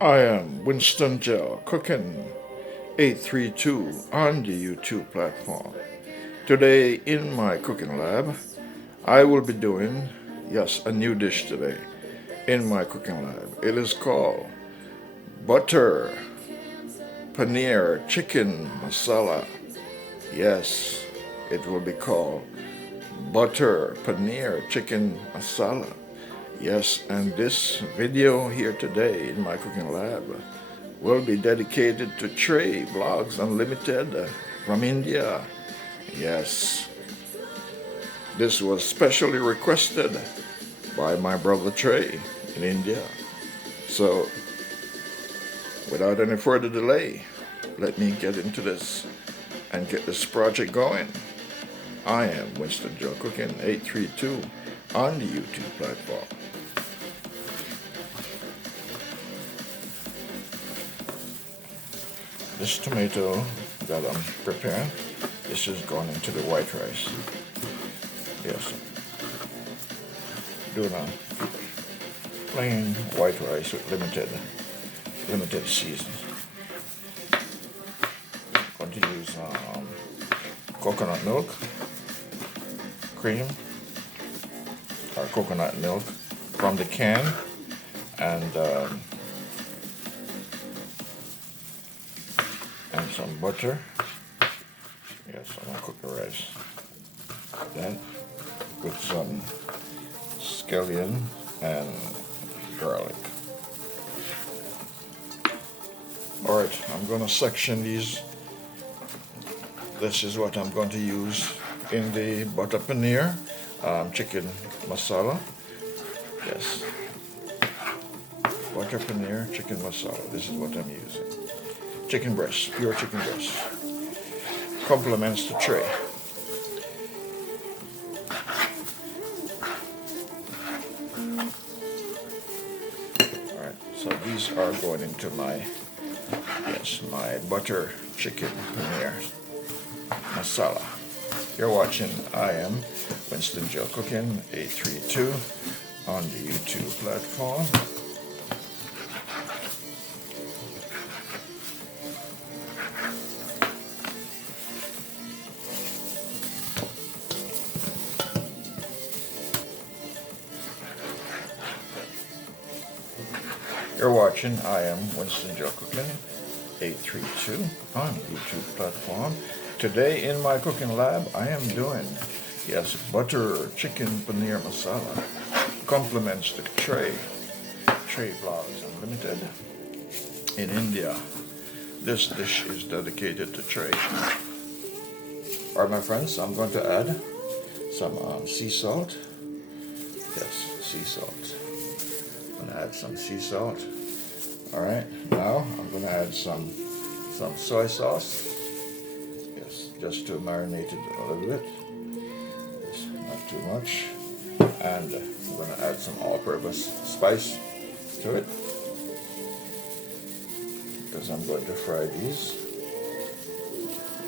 I am Winston GeL, cooking 832 on the YouTube platform. Today in my cooking lab, I will be doing, yes, a new dish today in my cooking lab. It is called Butter Paneer Chicken Masala. Yes, it will be called Butter Paneer Chicken Masala. Yes, and this video here today in my cooking lab will be dedicated to Trey Vlogs Unlimited from India. Yes, this was specially requested by my brother Trey in India. So, without any further delay, let me get into this and get this project going. I am Winston GeL Cooking 832 on the YouTube platform. This tomato that I'm preparing, this is going into the white rice. Yes, doing a plain white rice with limited seasons. I'm going to use coconut milk, cream, or coconut milk from the can, and some butter. Yes, I'm gonna cook the rice. Then with some scallion and garlic. Alright, I'm gonna section these. This is what I'm going to use in the butter paneer chicken masala. Yes, butter paneer chicken masala. This is what I'm using. Chicken breast, pure chicken breast. Complements the tray. Alright, so these are going into my butter chicken paneer masala. You're watching I am Winston GeL Cooking 832 on the YouTube platform. You're watching I am Winston GeL Cooking 832 on the YouTube platform. Today in my cooking lab I am doing, yes, butter chicken paneer masala. Complements the Trey Vlogs Unlimited in India. This dish is dedicated to Trey. Alright my friends, I'm going to add some sea salt. Yes, sea salt. I'm going to add some sea salt. Alright, now I'm going to add some soy sauce. Yes, just to marinate it a little bit. Yes, not too much. And I'm going to add some all-purpose spice to it, because I'm going to fry these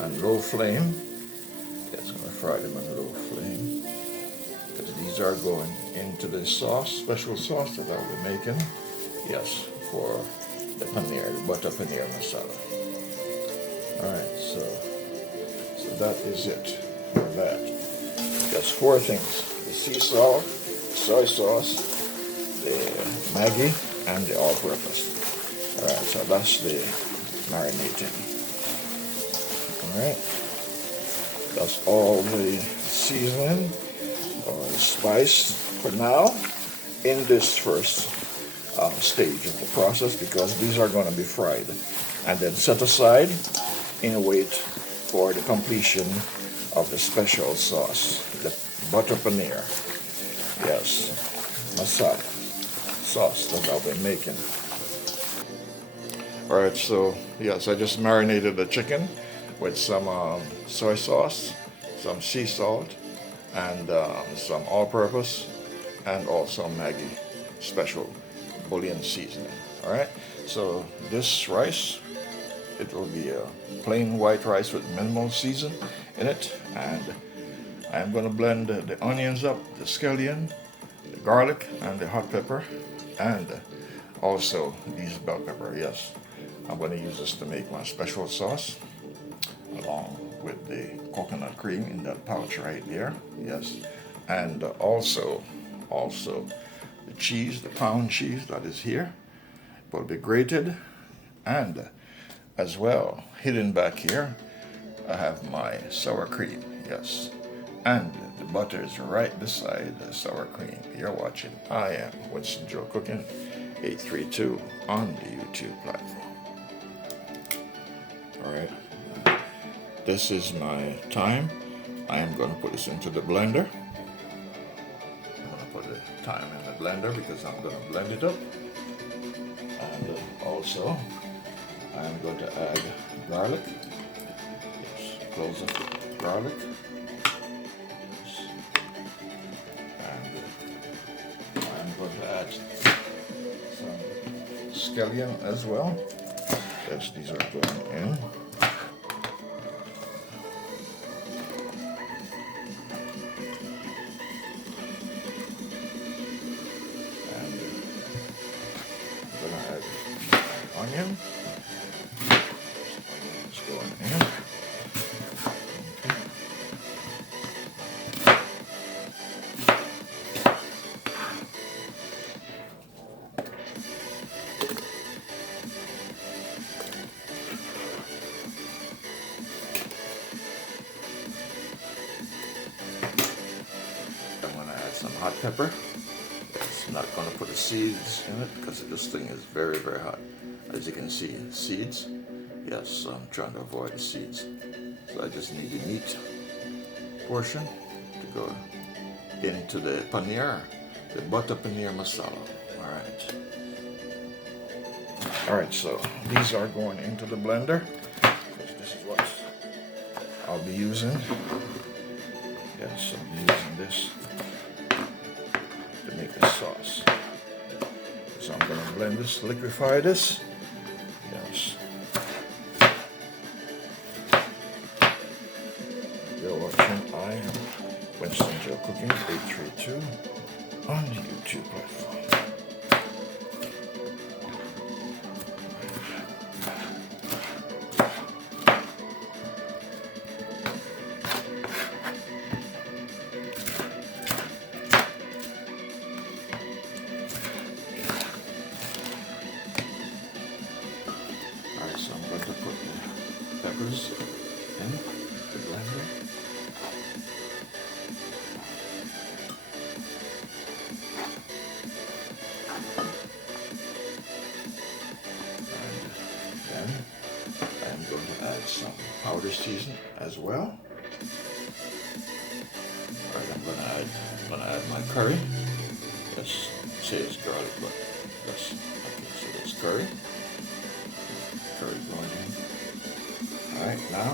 on low flame. Yes, I'm going to fry them on low flame, because these are going into the sauce, special sauce that I'll be making. Yes, for the paneer, the butter paneer masala. Alright, so that is it for that. Just four things: the sea salt, soy sauce, the Maggi, and the all-purpose. Alright, so that's the marinating. Alright, that's all the seasoning or spice for now in this first stage of the process, because these are going to be fried and then set aside and wait for the completion of the special sauce, the butter paneer, yes, masala sauce that I'll be making. Alright, so yes, I just marinated the chicken with some soy sauce, some sea salt, and some all-purpose, and also Maggi special bouillon seasoning. Alright, so this rice, it will be a plain white rice with minimal season in it, and I'm going to blend the onions up, the scallion, the garlic, and the hot pepper, and also these bell pepper, yes. I'm going to use this to make my special sauce along with the coconut cream in that pouch right there, yes. And also the cheese, the pound cheese that is here will be grated, and as well, hidden back here, I have my sour cream, yes. And the butter is right beside the sour cream. You're watching I Am Winston GeL Cooking 832 on the YouTube platform. Alright, this is my time. I am going to put this into the blender. I'm going to put the thyme in the blender because I'm going to blend it up. And also, I am going to add garlic. Yes, close up the garlic. Yes. And I'm going to add some scallion as well. Yes, these are going in. Onion. It's going in. Okay. I'm going to add some hot pepper. I'm not going to put the seeds in it because this thing is very, very hot. As you can see, seeds. Yes, I'm trying to avoid the seeds. So I just need the meat portion to go into the paneer, the butter paneer masala. Alright. Alright, so these are going into the blender. This is what I'll be using. Yes, I'll be using this to make the sauce. So I'm going to blend this, liquefy this. Yes. You're watching I Am Winston GeL Cooking 832 on the YouTube platform. So I'm going to put the peppers in the blender. And then I'm going to add some powder seasoning as well. Alright, I'm going to add my curry. Let's say it's garlic, but yes, okay, so it's curry. Going in. Alright, now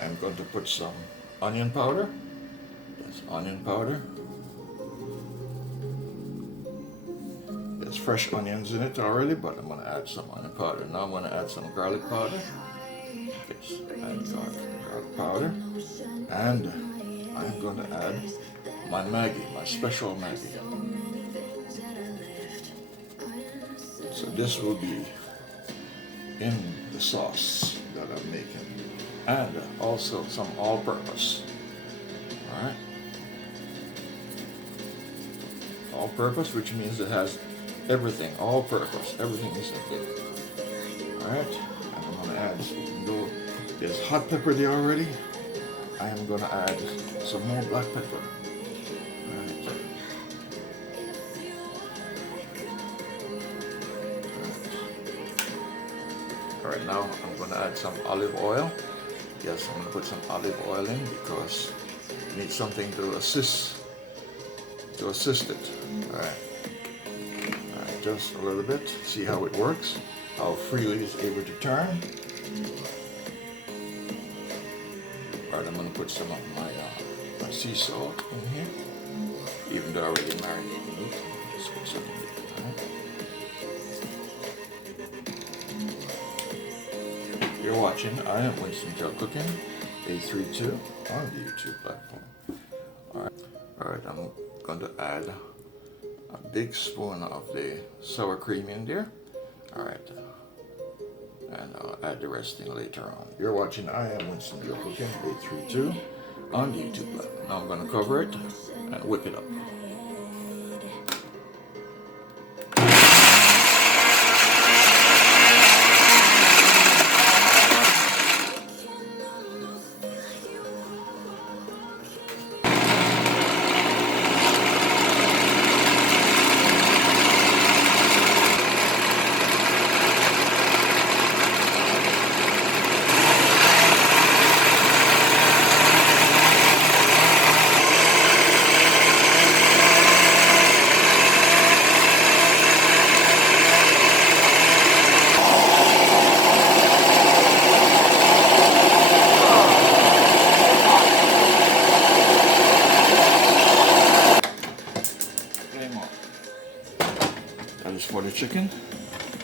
I'm going to put some onion powder. Yes, onion powder. There's fresh onions in it already, but I'm going to add some onion powder. Now I'm going to add some garlic powder. Yes, and garlic powder. And I'm going to add my Maggi, my special Maggi. So this will be in the sauce that I'm making, and also some all-purpose. Alright, all-purpose, which means it has everything, all-purpose, everything is in it. Alright, and I'm going to add, even though there's hot pepper there already, I am going to add some more black pepper. Alright. Alright, now I'm going to add some olive oil. Yes, I'm going to put some olive oil in because you need something to assist it. Alright. Alright, just a little bit. See how it works. How freely it's able to turn. Alright, I'm going to put some of my sea salt in here. Even though I already marinated the meat. Just put some in there. You're watching I Am Winston GeL Cooking 832 on the YouTube platform. Alright, I'm going to add a big spoon of the sour cream in there. All right, and I'll add the rest in later on. You're watching I Am Winston GeL Cooking 832 on YouTube. Now I'm going to cover it and whip it up. That is for the chicken.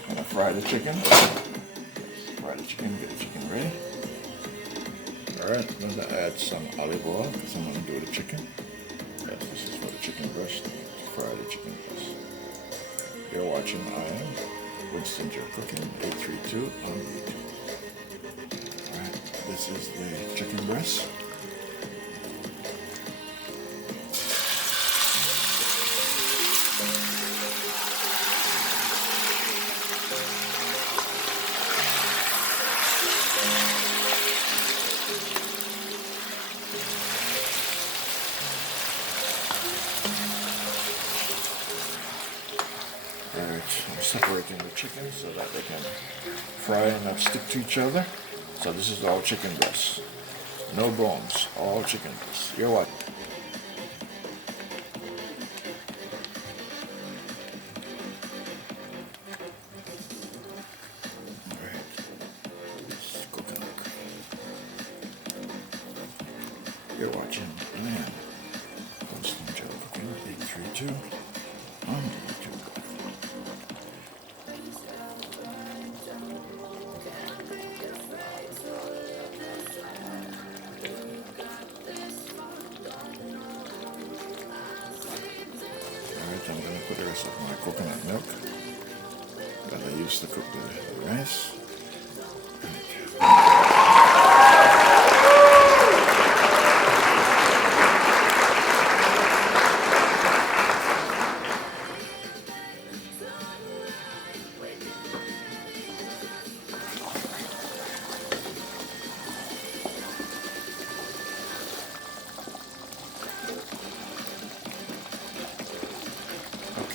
I'm gonna fry the chicken. Fry the chicken, get the chicken ready. Alright, I'm gonna add some olive oil because I'm gonna do the chicken. Yes, this is for the chicken breast, to fry the chicken breast. You're watching I Am Winston GeL Cooking 832 on YouTube. Alright, this is the chicken breast. Alright, I'm separating the chicken so that they can fry and not stick to each other. So this is all chicken breast. No bones, all chicken breast. You're what? Alright, it's coconut cream. You're watching Man Winston GeL Cooking 832 on YouTube. I'm going to put the rest of my coconut milk that I used to cook the rice.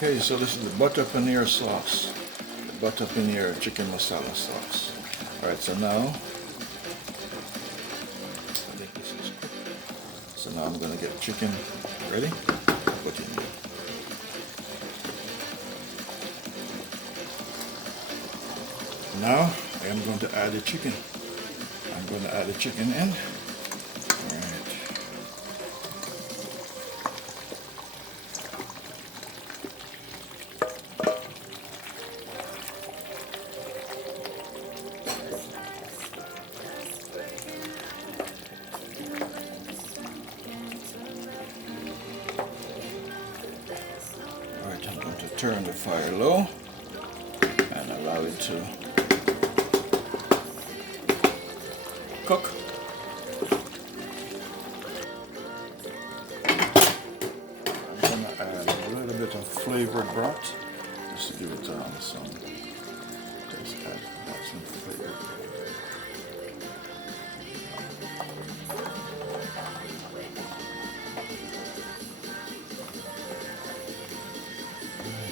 Okay, so this is the butter paneer sauce, the butter paneer chicken masala sauce. Alright, so now, I think this is cooked. So now I'm going to get chicken ready, put it in there. Now, I am going to add the chicken. I'm going to add the chicken in. Alright. I'm going to turn the fire low and allow it to cook. I'm going to add a little bit of flavored broth just to give it some taste, add some flavor.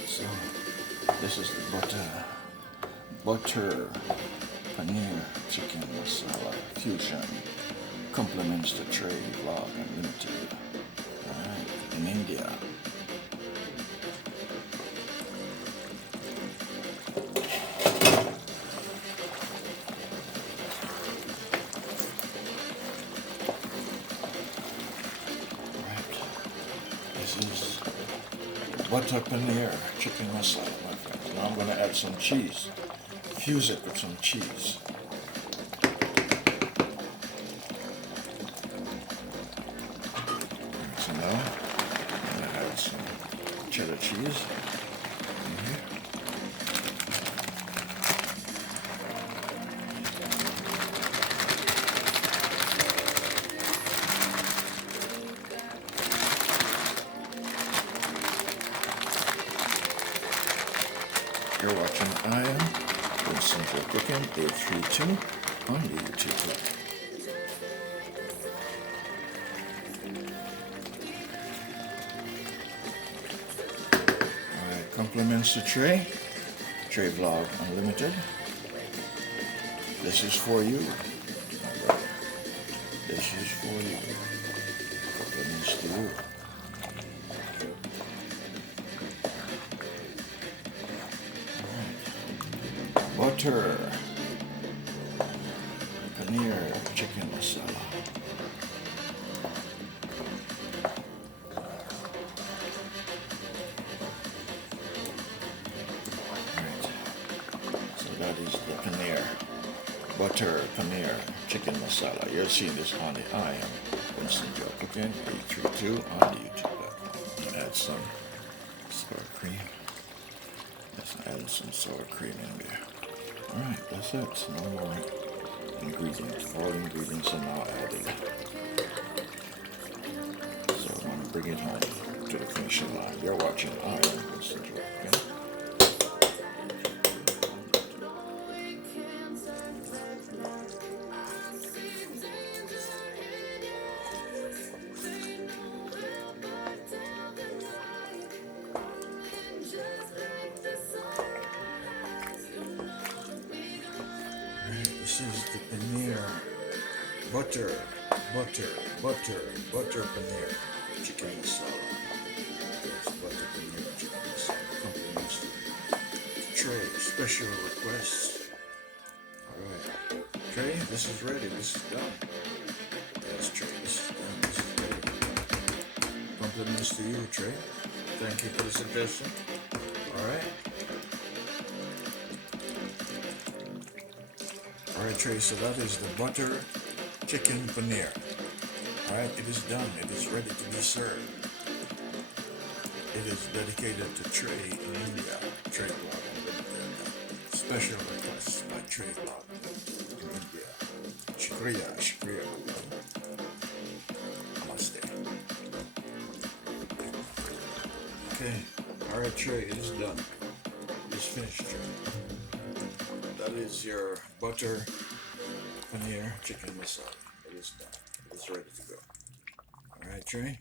So this is the butter paneer chicken masala fusion. Compliments to Trey Vlogs Unlimited. Alright, in India. Alright, this is butter paneer chicken masala, my friends. Now I'm going to add some cheese. Fuse it with some cheese. So now I'm going to add some cheddar cheese. You're watching I Am Winston GeL Cooking 832 on the YouTube. Alright, compliments to Trey Vlogs Unlimited. This is for you, my brother. This is for you. Compliments to you. Butter Paneer Chicken Masala. Alright, so that is the paneer. Butter Paneer Chicken Masala. You're seeing this on the I Am Winston GeL Cooking 832 on the YouTube platform. Add some sour cream. Let's add some sour cream in there. Alright, that's it. No more ingredients. All ingredients are now added. So I'm going to bring it home to the finishing line. You're watching I Am Winston GeL, okay? This is the paneer, butter paneer chicken masala. Yes, butter paneer chicken masala. Compliments to Trey, special requests. Alright, Trey, this is ready, this is done. Yes, Trey, this is done, this is ready. Compliments to you, Trey. Thank you for the suggestion. Alright. Alright, Trey, so that is the butter chicken paneer. Alright, it is done. It is ready to be served. It is dedicated to Trey in India. Trey Vlogs Unlimited. Special request by Trey Vlogs in India. Shukriya. Namaste. Okay. Alright, Trey, it is done. It is finished, Trey. That is your butter paneer chicken masala. It is done. It is ready to go. Alright, Trey.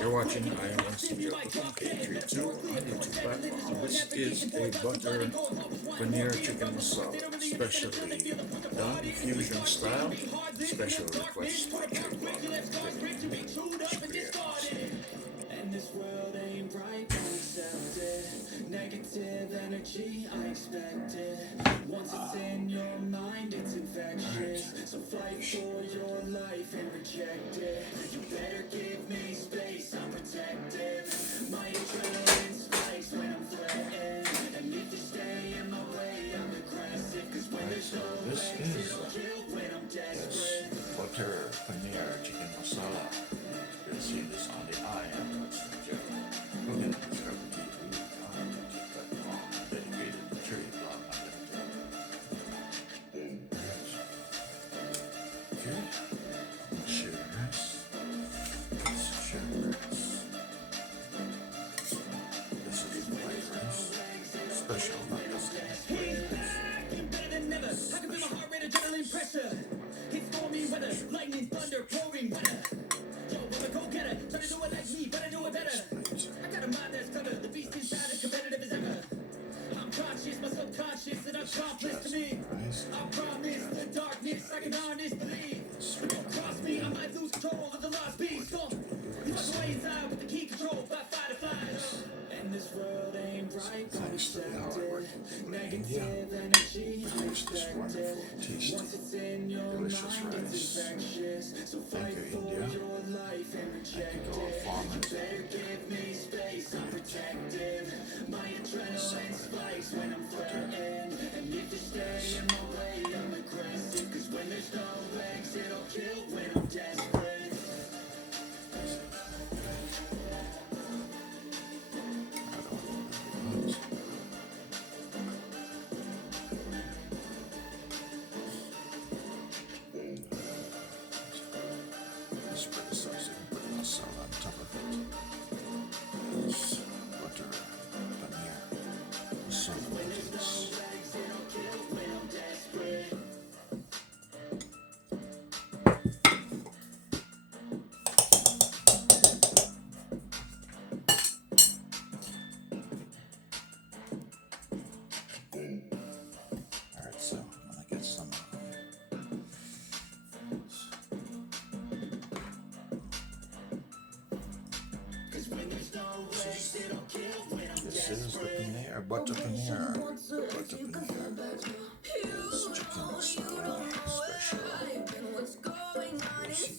You're watching I Am Winston GeL Cooking 832 on the YouTube platform. This is a butter paneer chicken masala, specially done fusion style. Special request by Trey Vlogs. And this world ain't right, won't accept it. Negative energy, I expect it. Once it's in your mind, it's infectious. So fight for your life and reject it. You better give me space, I'm protective. My adrenaline spikes when I'm threatened. And if you stay in my way, I'm aggressive. Cause when there's no exit, I'll kill when I'm desperate. Butter paneer chicken masala. You'll see this on the I Am Winston GeL Cooking TV on the YouTube platform, dedicated to Trey Vlogs Unlimited. Okay, share the rice. Let's share the rice. This is the white rice. Special rice. Better than never. I can feel my heart rate, adrenaline pressure. It's stormy weather, lightning, thunder, pouring weather. Yo, I'm a go-getter, try to do it like me, but I do it better. I got a mind that's clever, the beast inside is competitive as ever. I'm conscious, my subconscious, and accomplished to me. I promise the darkness, I can honestly. Don't cross me, I might lose control of the lost beast. Walk away inside with the key control, fight to fly. And this world ain't right, don't accept it. Negative energy, I expect it. Once it's in your mind, it's infectious. So fight for your life and reject it. You better give me space, I'm protective. My adrenaline spikes when I'm threatened. And if you stay in my way, I'm aggressive. Cause when there's no exit, I'll kill when I'm desperate. This is the paneer, butter paneer. Butter paneer. This chicken masala special. You'll see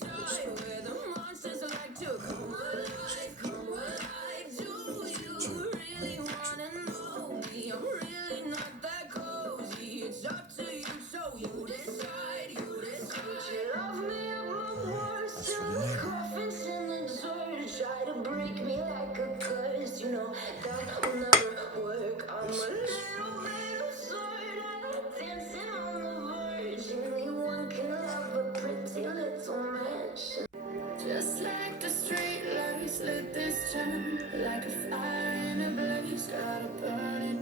this just like the street lights, let this turn like a fire in a blaze. Gotta burn it